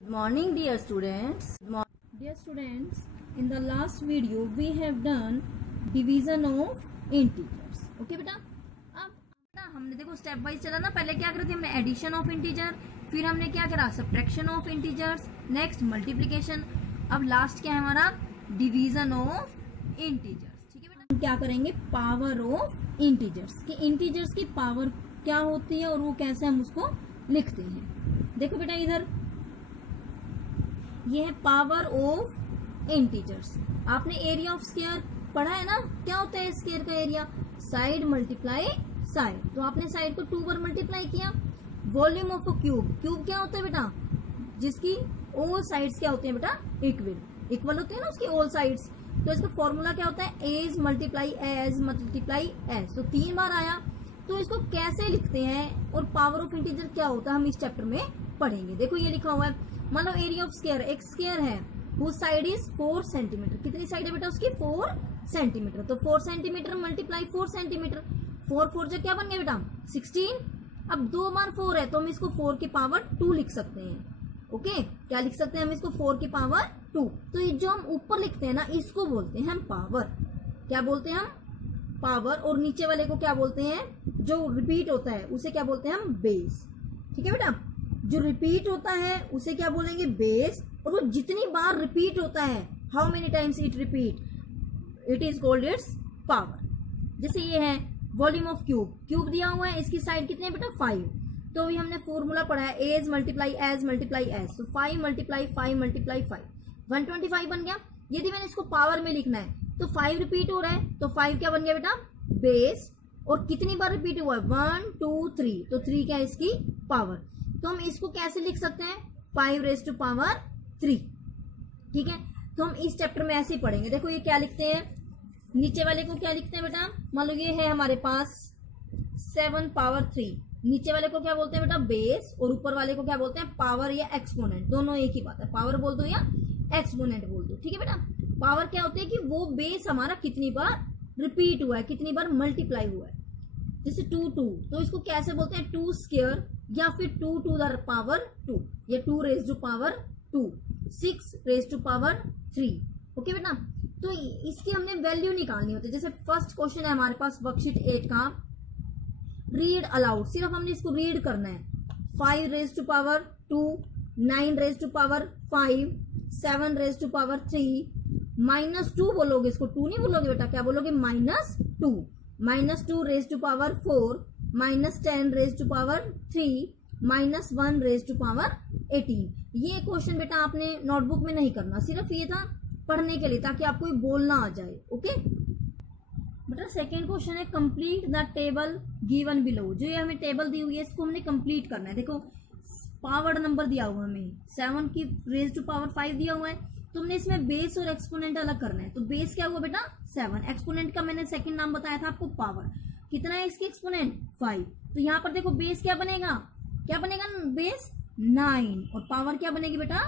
Good morning, dear students. Dear students, in the last video we have done division of integers. Okay बेटा, अब ना हमने देखो step wise चला ना। पहले क्या करी थी हमने एडिशन ऑफ इंटीजर, फिर हमने क्या करा subtraction of integers, next multiplication, अब लास्ट क्या है हमारा डिवीजन ऑफ इंटीजर्स। ठीक है बेटा, हम क्या करेंगे पावर ऑफ इंटीजर्स कि इंटीजर्स की पावर क्या होती है और वो कैसे हम उसको लिखते हैं। देखो बेटा इधर ये है पावर ऑफ इंटीजर्स। आपने एरिया ऑफ स्क्वायर पढ़ा है ना, क्या होता है स्क्वायर का एरिया, साइड मल्टीप्लाई साइड। तो आपने साइड को 2 बार मल्टीप्लाई किया। Volume of a cube, cube क्या होता है बेटा, जिसकी ऑल साइड्स क्या होते हैं बेटा इक्वल होते हैं ना उसकी ऑल साइड्स। तो इसका फॉर्मूला क्या होता है edge multiply edge multiply edge. तो 3 बार आया। तो इसको कैसे लिखते हैं और पावर ऑफ इंटीजर क्या होता है हम इस चैप्टर में पढ़ेंगे। देखो ये लिखा हुआ है, मान लो एरिया ऑफ स्क्वायर, एक स्क्वायर है वो साइड इज 4 सेंटीमीटर। कितनी साइड है बेटा उसकी 4 सेंटीमीटर। तो 4 सेंटीमीटर मल्टीप्लाई 4 सेंटीमीटर, 4 जो क्या बन गया बेटा 16। अब 2 बार 4 है तो हम इसको 4 की पावर 2 लिख सकते हैं। ओके, क्या लिख सकते हैं हम इसको 4 की पावर 2। तो ये जो हम ऊपर लिखते हैं ना इसको बोलते हैं हम पावर। क्या बोलते हैं हम पावर। और नीचे वाले को क्या बोलते हैं, जो रिपीट होता है उसे क्या बोलते हैं हम बेस। ठीक है बेटा, जो रिपीट होता है उसे क्या बोलेंगे बेस। और वो जितनी बार रिपीट होता है, how many times it repeat, it is called its power. जैसे ये है वॉल्यूम ऑफ क्यूब, क्यूब दिया हुआ है, इसकी साइड कितनी है बेटा 5। तो अभी हमने फॉर्मूला पढ़ा है edge multiply edge multiply edge. तो 5 मल्टीप्लाई 5 मल्टीप्लाई 5 125 बन गया। यदि मैंने इसको पावर में लिखना है तो 5 रिपीट हो रहा है तो 5 क्या बन गया बेटा बेस। और कितनी बार रिपीट हुआ है 1 2 3, तो 3 क्या है इसकी पावर। तो हम इसको कैसे लिख सकते हैं 5 रेज टू पावर 3। ठीक है, तो हम इस चैप्टर में ऐसे ही पढ़ेंगे। देखो ये क्या लिखते हैं, नीचे वाले को क्या लिखते हैं बेटा, मान लो ये है हमारे पास 7 पावर 3। नीचे वाले को क्या बोलते हैं बेटा बेस, और ऊपर वाले को क्या बोलते हैं पावर या एक्सपोनेंट। दोनों एक ही बात है, पावर बोल दो या एक्सपोनेंट बोल दो। ठीक है बेटा, पावर क्या होती है कि वो बेस हमारा कितनी बार रिपीट हुआ है, कितनी बार मल्टीप्लाई हुआ है। जैसे 2 2, तो इसको कैसे बोलते हैं 2 स्क्वायर, या फिर 2 टू द पावर 2, या 2 raise to power 2, 6 raise to power 3। Okay बेटा, तो इसकी हमने वैल्यू निकालनी होती है। जैसे फर्स्ट क्वेश्चन है हमारे पास वर्कशीट 8 का, रीड अलाउड, सिर्फ हमने इसको रीड करना है। 5 raise to power 2, 9 raise to power 5, 7 raise to power 3, -2 बोलोगे, इसको 2 नहीं बोलोगे बेटा, क्या बोलोगे -2, -2 raise to power 4, -10 raise to power 3, -1 raise to power 18। ये क्वेश्चन बेटा आपने नोटबुक में नहीं करना, सिर्फ ये था पढ़ने के लिए ताकि आपको बोलना आ जाए। ओके बेटा, सेकेंड क्वेश्चन है complete the table given below. जो ये हमें टेबल दी हुई है इसको हमने कंप्लीट करना है। देखो पावर नंबर दिया हुआ है हमें 7 की रेज टू पावर 5 दिया हुआ है, तो हमने इसमें बेस और एक्सपोनेंट अलग करना है। तो बेस क्या हुआ बेटा 7, एक्सपोनेंट का मैंने सेकंड नाम बताया था आपको पावर। कितना है इसकी एक्सपोनेंट 5। तो यहाँ पर देखो बेस क्या बनेगा बेस 9, और पावर क्या बनेगी बेटा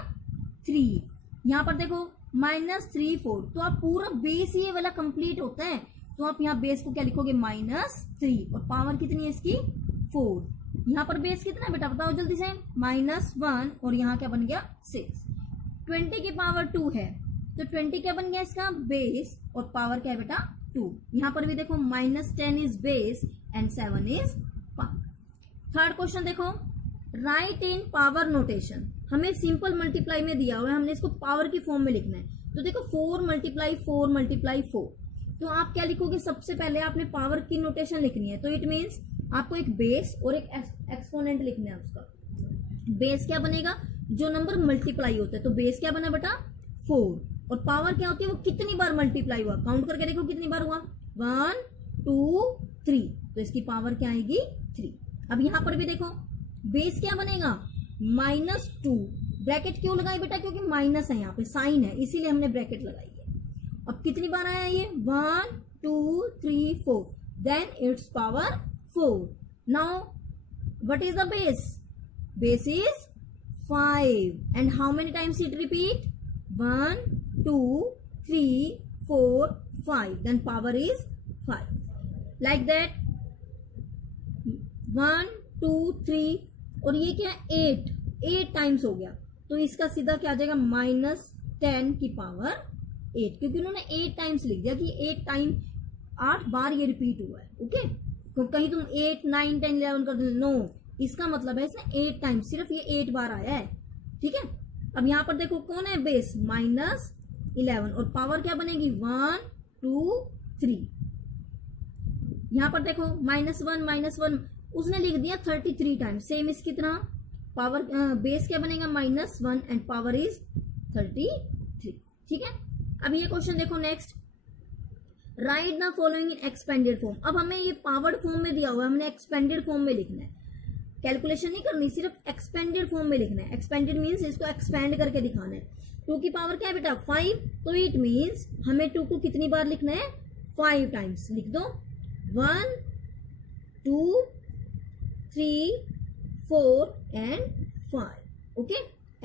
3। यहाँ पर देखो -3 4, तो आप पूरा बेस ये वाला कंप्लीट होता है तो आप यहाँ बेस को क्या लिखोगे -3, और पावर कितनी है इसकी 4। यहाँ पर बेस कितना है बेटा बताओ जल्दी से -1, और यहाँ क्या बन गया 6। 20 की पावर 2 है तो 20 क्या बन गया इसका बेस, और पावर क्या है बेटा 2। यहाँ पर भी देखो -10 is base and 7 is power. Third question देखो, राइट इन पावर नोटेशन। हमें सिंपल मल्टीप्लाई में दिया हुआ है, हमने इसको पावर की फॉर्म में लिखना है। तो देखो 4 मल्टीप्लाई 4 मल्टीप्लाई 4, तो आप क्या लिखोगे सबसे पहले आपने पावर की नोटेशन लिखनी है। तो इट मीन्स आपको एक बेस और एक एक्सपोनेंट लिखना है। उसका बेस क्या बनेगा जो नंबर मल्टीप्लाई होता है, तो बेस क्या बना बेटा 4, और पावर क्या होती है वो कितनी बार मल्टीप्लाई हुआ, काउंट करके देखो कितनी बार हुआ 1 2 3, तो इसकी पावर क्या आएगी 3। अब यहां पर भी देखो बेस क्या बनेगा -2। ब्रैकेट क्यों लगाई बेटा, क्योंकि माइनस है यहाँ पे साइन है इसीलिए हमने ब्रैकेट लगाई है। अब कितनी बार आया ये 1 2 3 4, then it's power 4। Now what is the base, base is 5, and how many times it repeat 1 2 3 4 5, then power is 5, like that 1 2 3, और ये क्या 8 टाइम्स हो गया। तो इसका सीधा क्या आ जाएगा -10 की पावर 8, क्योंकि उन्होंने 8 टाइम्स लिख दिया कि 8 टाइम 8 बार ये रिपीट हुआ है। ओके, तो कहीं तुम 8 9 10 11 कर दो, नो, इसका मतलब है इसमें 8 टाइम्स, सिर्फ ये 8 बार आया है। ठीक है, अब यहां पर देखो कौन है बेस, -11, और पावर क्या बनेगी 1 2 3। यहां पर देखो -1 उसने लिख दिया 33 टाइम्स, सेम इसकी तरह पावर बेस क्या बनेगा -1 एंड पावर इज 33। ठीक है, अब ये क्वेश्चन देखो next, right the following in expanded form. अब हमें ये पावर्ड फॉर्म में दिया हुआ है, हमने एक्सपेंडेड फॉर्म में लिखना है, कैलकुलेशन नहीं करनी, सिर्फ एक्सपेंडेड फॉर्म में लिखना है। एक्सपेंडेड मीन्स इसको एक्सपेंड करके दिखाना है। 2 की पावर क्या है बेटा 5, तो इट मीन्स हमें 2 को कितनी बार लिखना है 5 टाइम्स। लिख दो 1 2 3 4 एंड 5। ओके,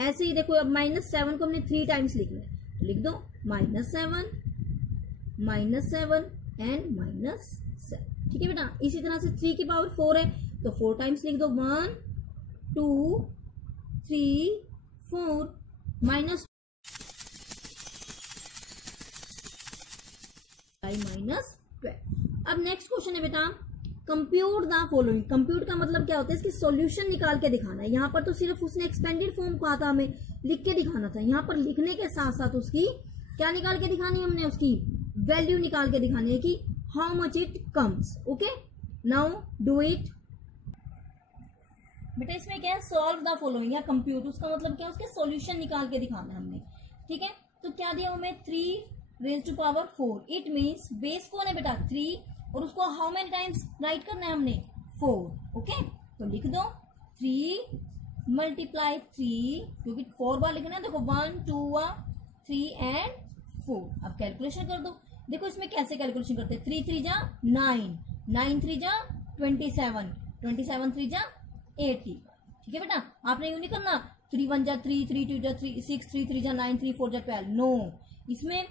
ऐसे ही देखो अब -7 को हमने 3 टाइम्स लिखना है, तो लिख दो -7 एंड -7। ठीक है बेटा, इसी तरह से 3 की पावर 4 है तो 4 टाइम्स लिख दो 1 2 3 4 -12। अब नेक्स्ट क्वेश्चन है बेटा, कंप्यूट द फॉलोइंग। कंप्यूट का मतलब क्या होता है, इसकी सॉल्यूशन निकाल के दिखाना है। यहाँ पर तो सिर्फ उसने एक्सपेंडेड फॉर्म कहा था, हमें लिख के दिखाना था। यहाँ पर लिखने के साथ साथ उसकी क्या निकाल के दिखानी है, हमने उसकी वैल्यू निकाल के दिखानी है कि how much it comes. Okay, now do it. बेटा इसमें क्या है, सॉल्व द फॉलोइंग या कंप्यूट, उसका मतलब क्या है, उसके सॉल्यूशन निकाल के दिखाना है हमने। ठीक है, तो क्या दिया हमें 3 raise to power 4, it means base कौन है बेटा 3, और उसको हाउ मेनी टाइम्स राइट करना है हमने 4। ओके, तो लिख दो 3 मल्टीप्लाई 3, क्योंकि 4 बार लिखना है। देखो 1 2 3 एंड 4। अब कैलकुलेशन कर दो। देखो इसमें कैसे कैलकुलेशन करते हैं, 3 3 जा 9, 9 3 जा 27, 27 3 जा 80। ठीक है बेटा, आपने यूं नहीं करना 3 1 जा 3, 3 2 जा 3 6, 3 3 जा 9, 3 4 जा 12। नो, इसमें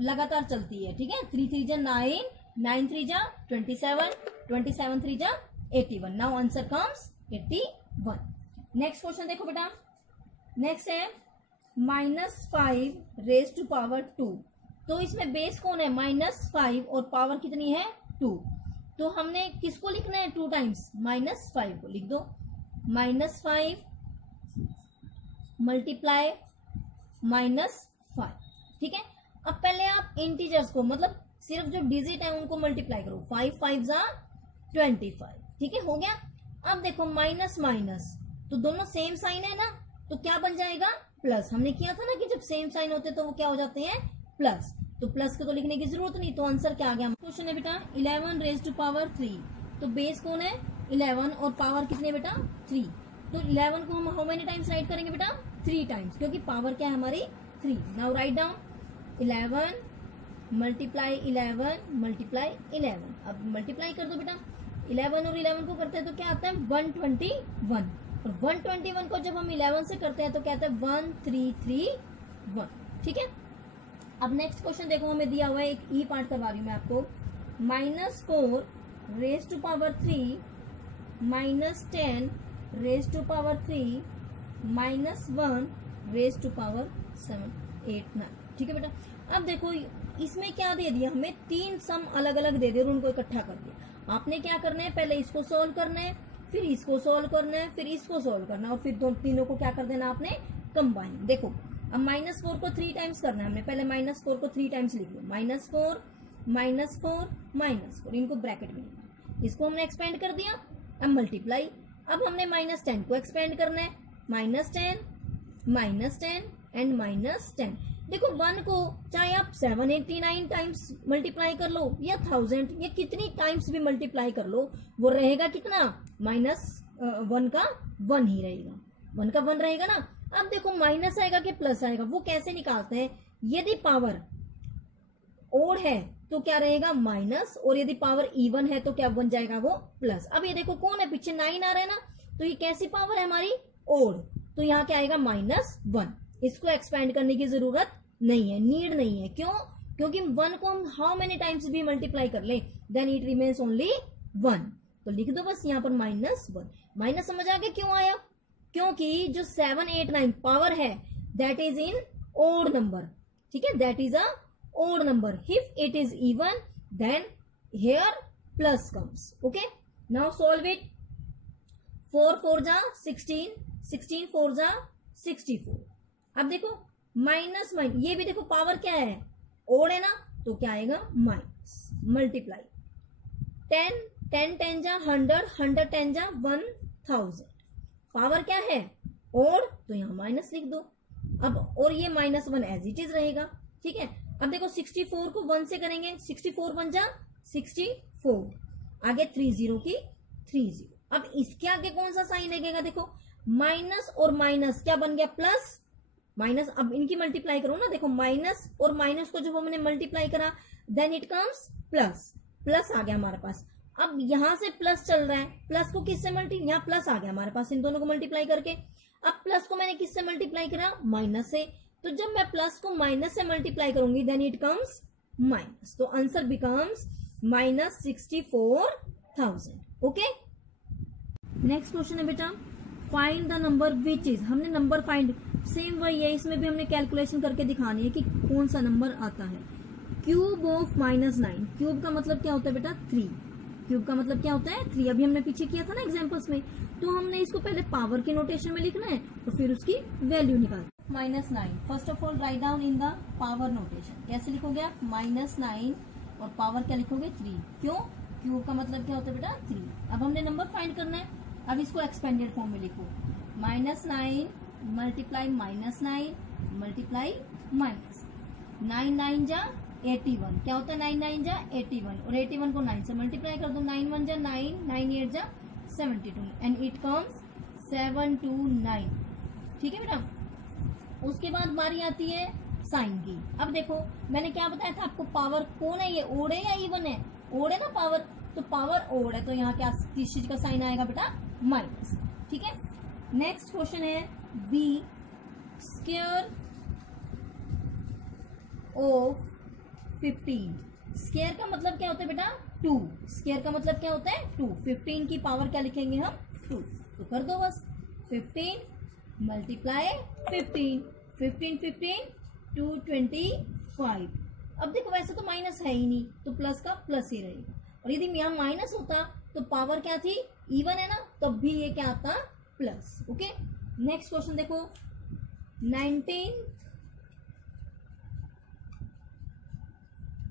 लगातार चलती है। ठीक है, 3 3 जा 9, 9 3 जा 27, 27 3 जा 81। Now answer comes 81। Next question देखो बेटा, नेक्स्ट है -5 रेज टू पावर 2। तो इसमें बेस कौन है -5 और पावर कितनी है 2। तो हमने किसको लिखना है 2 टाइम्स, -5 को लिख दो -5 मल्टीप्लाई -5। ठीक है, अब पहले आप इंटीजर्स को, मतलब सिर्फ जो डिजिट है उनको मल्टीप्लाई करो। 5 5 जा 25। ठीक है, हो गया। अब देखो माइनस माइनस तो दोनों सेम साइन है ना, तो क्या बन जाएगा प्लस। हमने किया था ना कि जब सेम साइन होते तो वो क्या हो जाते हैं प्लस, तो प्लस को तो लिखने की जरूरत नहीं। तो आंसर क्या आ गया। क्वेश्चन है बेटा 11 रेज टू पावर 3। तो बेस कौन है 11 और पावर कितने बेटा 3। तो 11 को हम हाउ मेनी टाइम्स राइट करेंगे बेटा 3 टाइम्स, क्योंकि पावर क्या है हमारी 3। Now write down 11 multiply 11 multiply 11। अब मल्टीप्लाई कर दो बेटा, 11 और 11 को करते हैं तो क्या आता है 121, और 121 को जब हम 11 से करते हैं तो क्या आता है 1331। ठीक है, अब नेक्स्ट क्वेश्चन देखो, हमें दिया हुआ है, एक ई पार्ट करवा रही हूं मैं आपको। -4 raise to power 3 -10 raise to power 3 -1 raise to power 7 8 9। ठीक है बेटा, अब देखो इसमें क्या दे दिया, हमें 3 सम अलग अलग दे दिए और उनको इकट्ठा कर दिया। आपने क्या करना है, पहले इसको सोल्व करना है, फिर इसको सोल्व करना है, फिर इसको सोल्व करना है, और फिर तीनों को क्या कर देना आपने कंबाइन। देखो अब -4 को 3 टाइम्स करना है हमने, पहले -4 को 3 टाइम्स लिख लो, -4 -4 -4, इनको ब्रैकेट में लिखना। इसको हमने एक्सपेंड कर दिया। अब मल्टीप्लाई, अब हमने -10 को एक्सपेंड करना है, -10 -10 एंड -10। देखो 1 को चाहे आप 789 टाइम्स मल्टीप्लाई कर लो या 1000 या कितनी टाइम्स भी मल्टीप्लाई कर लो, वो रहेगा कितना -1 का 1 ही रहेगा, 1 का 1 रहेगा ना। अब देखो माइनस आएगा कि प्लस आएगा, वो कैसे निकालते हैं। यदि पावर ओड है तो क्या रहेगा माइनस, और यदि पावर इवन है तो क्या बन जाएगा वो प्लस। अब ये देखो कौन है पीछे 9 आ रहा है ना, तो ये कैसी पावर है हमारी ओड, तो यहाँ क्या आएगा -1। इसको एक्सपेंड करने की जरूरत नहीं है, नीड नहीं है। क्यों, क्योंकि 1 को हम हाउ मेनी टाइम्स भी मल्टीप्लाई कर ले देन इट रिमेन्स ओनली 1। तो लिख दो बस यहाँ पर -1। माइनस समझ आ गया क्यों आया, क्योंकि जो 7, 8, 9 पावर है that is an odd number, ठीक है, that is a odd number. If it is even then here plus comes. Okay, now solve it. 4 4 जा 16, 16 4 जा 64. अब देखो माइनस माइनस, ये भी देखो पावर क्या है, ओड है ना, तो क्या आएगा माइनस. मल्टीप्लाई 10 10 10 जा 100, 100 10 जा 1000. पावर क्या है ओड, तो यहां माइनस लिख दो. अब और ये -1 एज इट इज रहेगा. ठीक है, अब देखो 64 को 1 से करेंगे, 64 1 जा 64, आगे 30 की 30. अब इसके आगे कौन सा साइन लगेगा, देखो माइनस और माइनस क्या बन गया प्लस, माइनस. अब इनकी मल्टीप्लाई करो ना, देखो माइनस और माइनस को जब हमने मल्टीप्लाई करा then it comes plus. Plus आ गया हमारे पास. अब यहां से प्लस चल रहा है, प्लस को किससे यहाँ प्लस आ गया हमारे पास इन दोनों को मल्टीप्लाई करके. अब प्लस को मैंने किससे मल्टीप्लाई करा, माइनस से. तो जब मैं प्लस को माइनस से मल्टीप्लाई करूंगी देन इट कम्स माइनस. तो answer becomes -64,000. Okay, next question है बेटा, find the number which is. हमने नंबर फाइंड, सेम वही है, इसमें भी हमने कैलकुलेशन करके दिखानी है कि कौन सा नंबर आता है. Cube of -9. क्यूब का मतलब क्या होता है बेटा 3. क्यूब का मतलब क्या होता है 3. अभी हमने पीछे किया था ना एग्जांपल्स में. तो हमने इसको पहले पावर के नोटेशन में लिखना है और फिर उसकी वैल्यू निकाल. -9 first of all write down in the power notation. कैसे लिखोगे आप, -9 और पावर क्या लिखोगे 3. क्यों, क्यूब का मतलब क्या होता है बेटा 3. अब हमने नंबर फाइंड करना है. अब इसको एक्सपेंडेड फॉर्म में लिखो, -9 मल्टीप्लाई -9 मल्टीप्लाई माइनस. 9 9 जा 81. क्या होता है 9 9 जा 81 और 81 को 9 से मल्टीप्लाई कर दो. 9 1 जा 9, 9 8 जा 72 एंड इट कम्स 729. ठीक है बेटा. उसके बाद बारी आती है साइन की. अब देखो मैंने क्या बताया था आपको, पावर कौन है, ये ओड है या इवन है, ओड है ना पावर, तो पावर ओड है तो यहाँ क्या किस चीज का साइन आएगा बेटा माइनस. ठीक है, नेक्स्ट क्वेश्चन है बी स्क्वायर ऑफ 15. स्क्वायर का मतलब क्या होता है बेटा 2. स्क्वायर का मतलब क्या होता है 2. 15 की पावर क्या लिखेंगे हम 2. तो कर दो बस 15 मल्टीप्लाई 15, 15 15 225. अब देखो वैसे तो माइनस है ही नहीं तो प्लस का प्लस ही रहेगा. और यदि यहाँ माइनस होता तो पावर क्या थी इवन है ना, तब भी ये क्या आता प्लस. ओके, नेक्स्ट क्वेश्चन देखो 19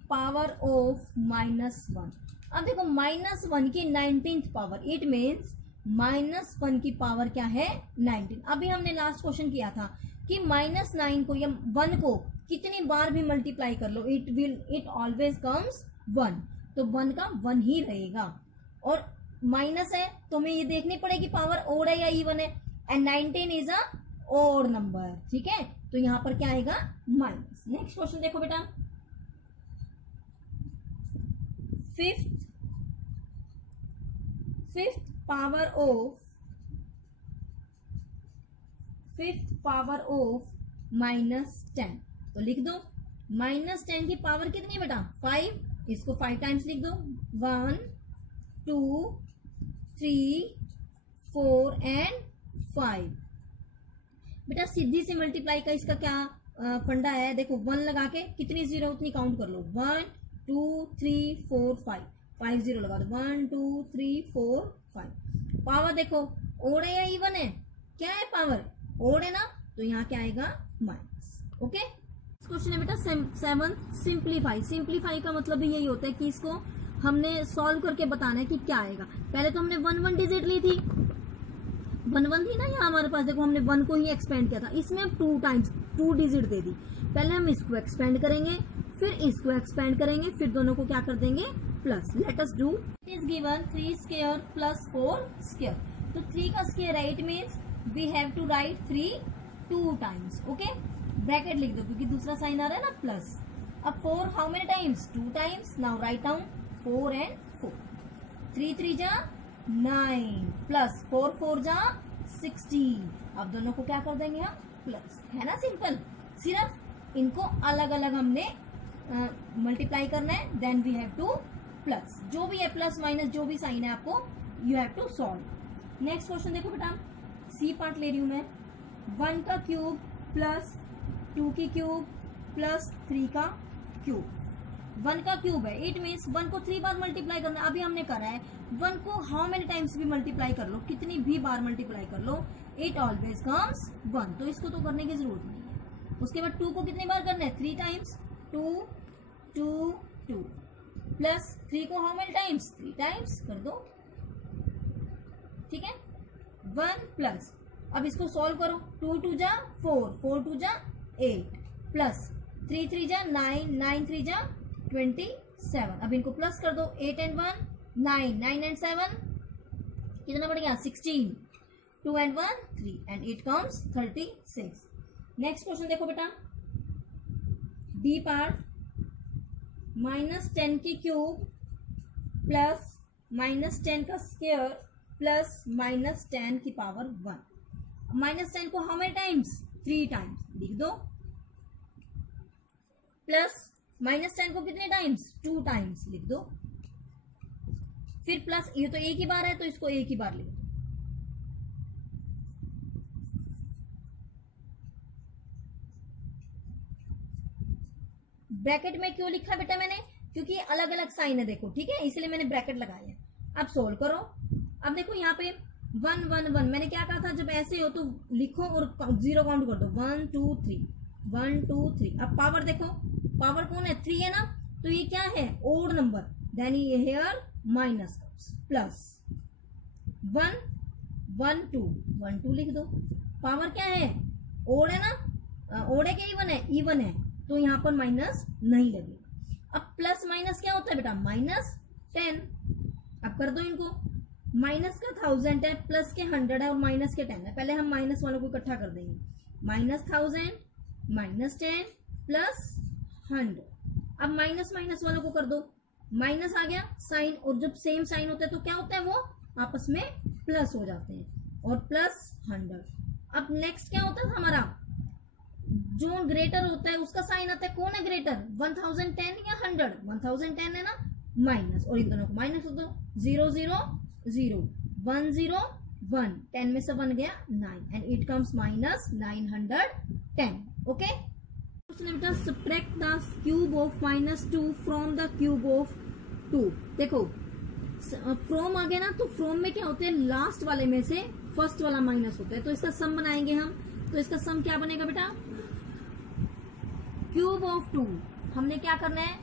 पावर ऑफ -1. अब देखो -1 की 19th पावर, इट मीन्स -1 की पावर क्या है 19. अभी हमने लास्ट क्वेश्चन किया था कि -9 को या 1 को कितनी बार भी मल्टीप्लाई कर लो इट ऑलवेज कम्स 1. तो 1 का 1 ही रहेगा. और माइनस है तो हमें ये देखनी पड़ेगी पावर ओड है या इवन है. And 19 is a odd number. ठीक है, तो यहां पर क्या आएगा माइनस. नेक्स्ट क्वेश्चन देखो बेटा, फिफ्थ पावर ऑफ -10. तो लिख दो -10 की पावर कितनी है बेटा 5. इसको 5 टाइम्स लिख दो, 1 2 3 4 एंड 5. बेटा सीधी से मल्टीप्लाई का इसका क्या फंडा है, देखो 1 लगा के कितनी जीरो उतनी काउंट कर लो. 1 2 3 4 5, 5 0 लगा दो. 1 2 3 4 5. पावर देखो ओड है या इवन है, क्या है पावर ओड है ना, तो यहाँ क्या आएगा माइनस. ओके, क्वेश्चन है बेटा 7 सिंप्लीफाई. सिंप्लीफाई का मतलब भी यही होता है कि इसको हमने सॉल्व करके बताना है कि क्या आएगा. पहले तो हमने 1 1 डिजिट ली थी, 1 1 थी ना यहाँ हमारे पास. देखो हमने 1 को ही एक्सपेंड किया था, इसमें अब 2 टाइम्स 2 डिजिट दे दी. पहले हम इसको एक्सपेंड करेंगे, फिर इसको एक्सपेंड करेंगे, फिर दोनों को क्या कर देंगे plus. Let us do. It is given 3 square plus 4 square. तो 3 का स्क्वायर है, it means we have to write 3 2 times. Okay, bracket लिख दो क्योंकि दूसरा साइन आ रहा है ना प्लस. अब 4 how many times 2 times. Now write down 4 and 4. 3 3 जा 9 प्लस 4 4 जा 16. अब दोनों को क्या कर देंगे हम प्लस. है ना सिंपल. सिर्फ इनको अलग अलग हमने मल्टीप्लाई करना है, then we have to plus. जो भी है प्लस माइनस जो भी साइन है आपको you have to solve. Next question देखो बेटा सी पार्ट ले रही हूं मैं, 1 का क्यूब प्लस 2 की क्यूब प्लस 3 का क्यूब। 1 का क्यूब है, इट मीन्स 1 को 3 बार मल्टीप्लाई करना। अभी हमने करा है 1 को हाउ मेनी टाइम्स भी मल्टीप्लाई कर लो, कितनी भी बार मल्टीप्लाई कर लो, इट ऑलवेज कम्स 1, तो इसको तो करने की जरूरत नहीं है। उसके बाद 2 को कितनी बार करना है, 3 टाइम्स, 2 2 2 प्लस 3 को हाउ मेनी टाइम्स, 3 टाइम्स कर दो, ठीक है। 1 प्लस, अब इसको सॉल्व करो, 2 2 जा 4, 4 2 जा 8 प्लस 3 3 जा 9, 9 3 जा 27। अब इनको प्लस कर दो, 8 and 1 9, 9 and 7 कितना बढ़ गया, 16, 2 and 1 3 and it comes 36। Next question देखो बेटा, डी पार्ट, -10 की क्यूब प्लस -10 का स्क्वायर प्लस -10 की पावर 1। -10 को हाउ मेनी टाइम्स, 3 टाइम्स लिख दो, प्लस -10 को कितने टाइम्स, 2 टाइम्स लिख दो, फिर प्लस, ये तो एक ही बार है तो इसको एक ही बार लिख दो। ब्रैकेट में क्यों लिखा बेटा मैंने, क्योंकि अलग अलग साइन है देखो, ठीक है, इसलिए मैंने ब्रैकेट लगाया है। अब सोल्व करो, अब देखो यहाँ पे 1 1 1, मैंने क्या कहा था, जब ऐसे हो तो लिखो और 0 काउंट कर दो, 1 2 3 1 2 3। अब पावर देखो, पावर कौन है, 3 है ना, तो ये क्या है, ओड नंबर, देन ये हेयर माइनस प्लस 1 1 2 1 2 लिख दो। पावर क्या है, ओड है ना, ओड है क्या इवन है, इवन है, तो यहाँ पर माइनस नहीं लगेगा। अब प्लस माइनस क्या होता है बेटा, -10। अब कर दो इनको, माइनस का 1000 है, प्लस के 100 है और माइनस के 10 है। पहले हम माइनस वालों को इकट्ठा कर देंगे, -1000 -10 प्लस 100। अब माइनस माइनस वालों को कर दो, माइनस आ गया साइन, और जब सेम साइन होता है तो क्या होता है, वो आपस में प्लस हो जाते हैं, और प्लस 100। अब नेक्स्ट क्या होता है हमारा, जो ग्रेटर होता है उसका साइन आता है, कौन है ग्रेटर, 1010 या 100, 1010 है ना, माइनस, और इन दोनों को माइनस कर दो, 0 0 0 1 0 1, 10 में से 1 गया 9 एंड इट कम्स -910। ओके, बेटा subtract the cube of -2 from the cube of 2। देखो फ्रॉम आ गया ना, तो फ्रॉम में क्या होते हैं, लास्ट वाले में से फर्स्ट वाला माइनस होता है, तो इसका सम बनाएंगे हम। तो इसका सम क्या बनेगा बेटा, क्यूब ऑफ 2, हमने क्या करना है,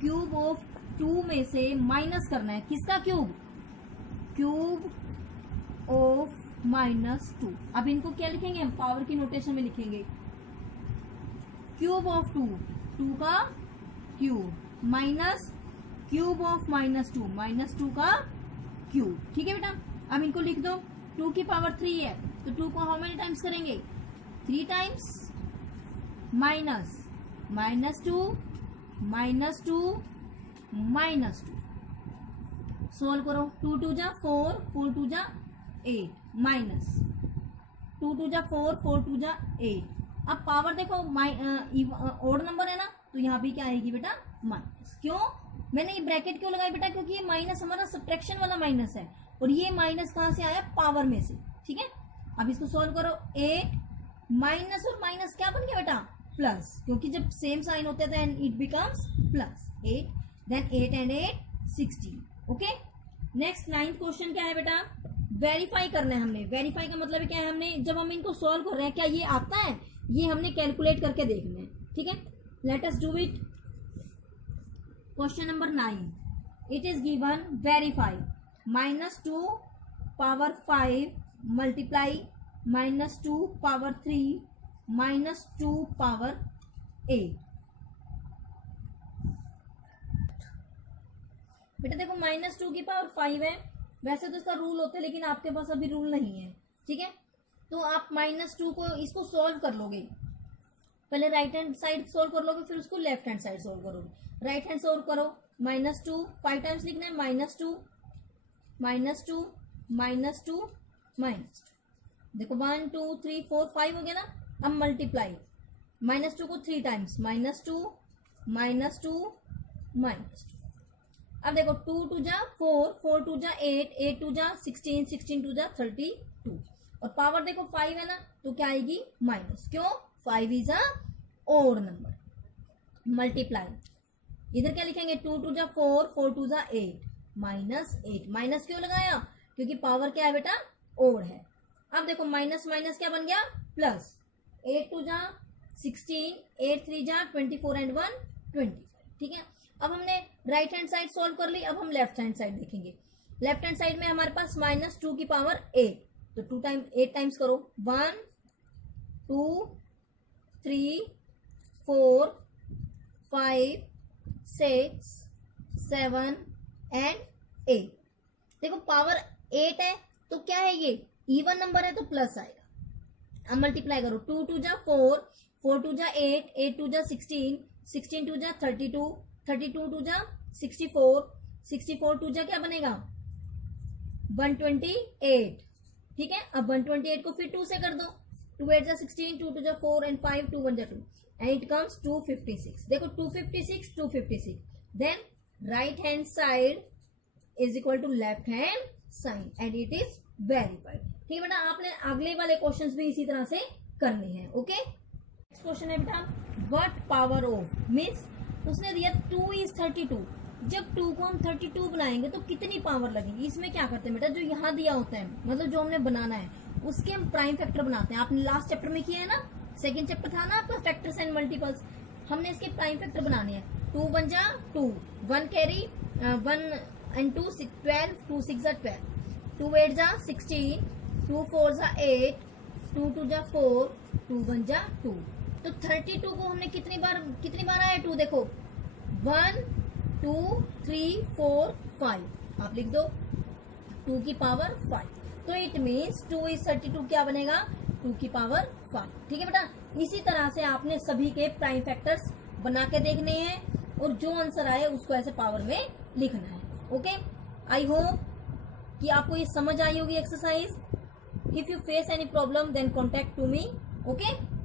क्यूब ऑफ 2 में से माइनस करना है, किसका क्यूब, क्यूब ऑफ -2। अब इनको क्या लिखेंगे हम, पावर की नोटेशन में लिखेंगे, क्यूब ऑफ 2, 2 का क्यूब माइनस क्यूब ऑफ -2, -2 का क्यूब, ठीक है बेटा। अब इनको लिख दो, 2 की पावर 3 है, तो 2 को हाउ मेनी टाइम्स करेंगे, 3 टाइम्स, माइनस -2 -2 -2, सोल्व करो, 2 2 जा 4, 4 2 जा 8, माइनस 2 2 जा 4, 4 2 जा 8। अब पावर देखो, ओड नंबर है ना, तो यहाँ भी क्या आएगी बेटा, माइनस। क्यों मैंने ये ब्रैकेट क्यों लगाई बेटा, क्योंकि ये माइनस हमारा सब्ट्रैक्शन वाला माइनस है, और ये माइनस कहाँ से आया, पावर में से, ठीक है। अब इसको सोल्व करो, 8 माइनस और माइनस क्या बन गया बेटा, प्लस, क्योंकि जब सेम साइन होते हैं then it becomes plus 8, then 8 and 8 16। Okay, next 9th question क्या है बेटा, वेरीफाई करना है हमने। वेरीफाई का मतलब क्या है, हमने जब हम इनको सॉल्व कर रहे हैं क्या ये आता है, ये हमने कैलकुलेट करके देखना है, ठीक है। Late us do it. Question number 9, it is given, verify -2 power 5 multiply -2 power 3 -2 power 8। बेटा देखो -2 की पावर 5 है, वैसे तो इसका रूल होता है, लेकिन आपके पास अभी रूल नहीं है, ठीक है। तो आप -2 को इसको सॉल्व कर लोगे, पहले राइट हैंड साइड सोल्व कर लोगे, फिर उसको लेफ्ट हैंड साइड सोल्व करोगे। राइट हैंड सोल्व करो, -2 5 टाइम्स लिखना है, -2 -2 -2 -2। देखो 1 2 3 4 5 हो गया ना। अब मल्टीप्लाई, -2 को 3 टाइम्स, -2 -2 -2। अब देखो 2 2 जा 4, 4 2 जा 8, 8 2 जा 16, 16 2 जा 32। और पावर देखो 5 है ना, तो क्या आएगी माइनस, क्यों 5 is a odd number. Multiply इधर क्या लिखेंगे 2 2 जा 4 4 2 जा 8 माइनस 8। माइनस क्यों लगाया, क्योंकि पावर क्या है बेटा ओड है। अब देखो माइनस माइनस क्या बन गया प्लस, 8 2 जा 16 8 3 जा 24 एंड 1 25। ठीक है, अब हमने राइट हैंड साइड सॉल्व कर ली, अब हम लेफ्ट हैंड साइड देखेंगे। लेफ्ट हैंड साइड में हमारे पास माइनस 2 की पावर 8, तो 2 टाइम 8 टाइम्स करो 1 2 3 4 5 6 7 एंड 8। देखो पावर 8 है तो क्या है ये इवन नंबर है तो प्लस आएगा। अब मल्टीप्लाई करो 2 2 जा 4 4 2 जा 8 8 2 जा 16 16 2 जा 32 32 2 जा 64 64 2 जा क्या बनेगा 128। ठीक है, अब 128 को फिर 2 से कर दो, 2 8 जा 16 2 2 जा 4 एंड 5 2 1 जा 2 एंड इट कम्स 256। देखो 256 256, then right hand side is equal to left hand side and it is verified. ठीक है बेटा, आपने अगले वाले क्वेश्चंस भी इसी तरह से करने हैं। ओके, नेक्स्ट क्वेश्चन है बेटा व्हाट पावर ऑफ, मीन्स उसने दिया 2 इज 32, जब 2 को हम 32 बनाएंगे तो कितनी पावर लगेगी। इसमें क्या करते हैं बेटा, जो यहाँ दिया होता है मतलब जो हमने बनाना है उसके हम प्राइम फैक्टर बनाते हैं। आपने लास्ट चैप्टर में किया है ना, सेकंड चैप्टर था ना आपका फैक्टर्स एंड मल्टीपल्स, हमने इसके प्राइम फैक्टर बनाने हैं। 2 1 जा 2 1 कैरी 1 एंड 2 12 2 6 जा 12 2 8 जा 16 2 4 जा 8 2 2 जा 4 2 1 जा 2। तो 32 को हमने कितनी बार आया 2, देखो 1 2 3 4 5, आप लिख दो 2 की पावर 5, तो इट मीन्स 2 इज 32 क्या बनेगा 2 की पावर 5। ठीक है बेटा, इसी तरह से आपने सभी के प्राइम फैक्टर्स बना के देखने हैं और जो आंसर आए उसको ऐसे पावर में लिखना है। ओके, आई होप कि आपको ये समझ आई होगी exercise. If you face any problem then contact to me. Okay.